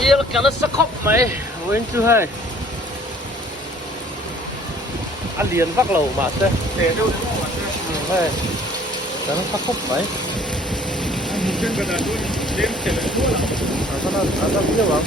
Real cái nó sắc khóc mày, quên chưa hay. Ăn liền vác lẩu mà thế. Để đâu Vậy, cái nó sắc khóc mày. Mungkin pada tu dem cewek tu lah. Ada dia bang.